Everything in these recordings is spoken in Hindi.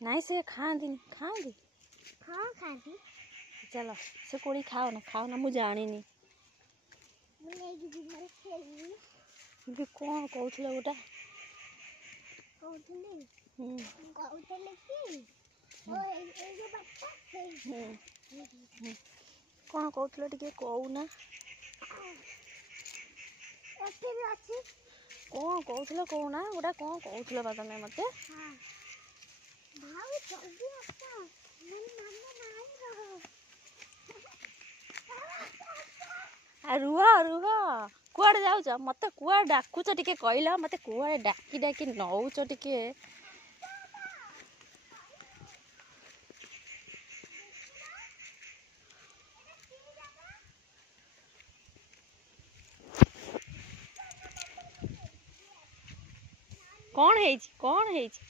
नहीं से खाती खाती हाँ खाती चलो से कोड़ी खाओ ना मुझे जानी नहीं कौन कहूला गोटा कौन कहूला टिके कहूना कौन कहूला कहूना गोटा कौन कहूला बा तमें मते रुह रुह कुआड़े जाऊच मत कुआ डाकुच टिके कहला मत कुआड़े डाकी डाकी नौच टिके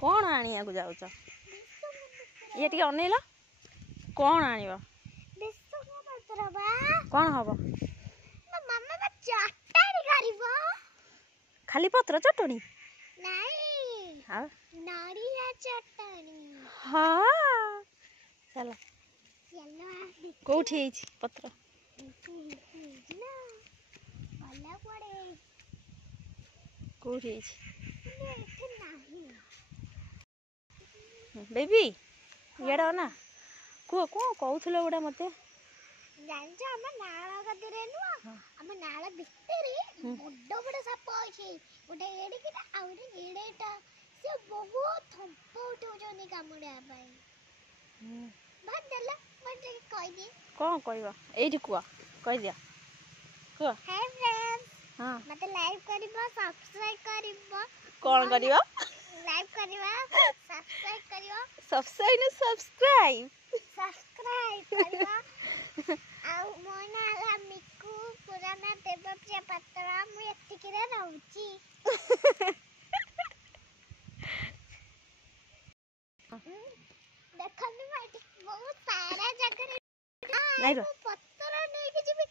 कौन आनिया को जाऊच ये टिके अनेल कौन आनिबो कौन हबो खाली पत्र चटनी हाँ चलो कौठी पत्र कौठी बेबी इड़ा ना कह कौन कहूल गोटा मत कौन कह ये कह कह दिया कह हाँ मते लाइक करिबो सब्सक्राइब करिबो कौन करिबो लाइक करिबो सब्सक्राइब सब्सक्राइब करिबो आ मो नाला मिकु पुराना देवप्रिया पत्रा मु एतिकिरे रहउची देखनु माटी बहुत सारा जगह नहीं रो पत्रा नै कि जिबी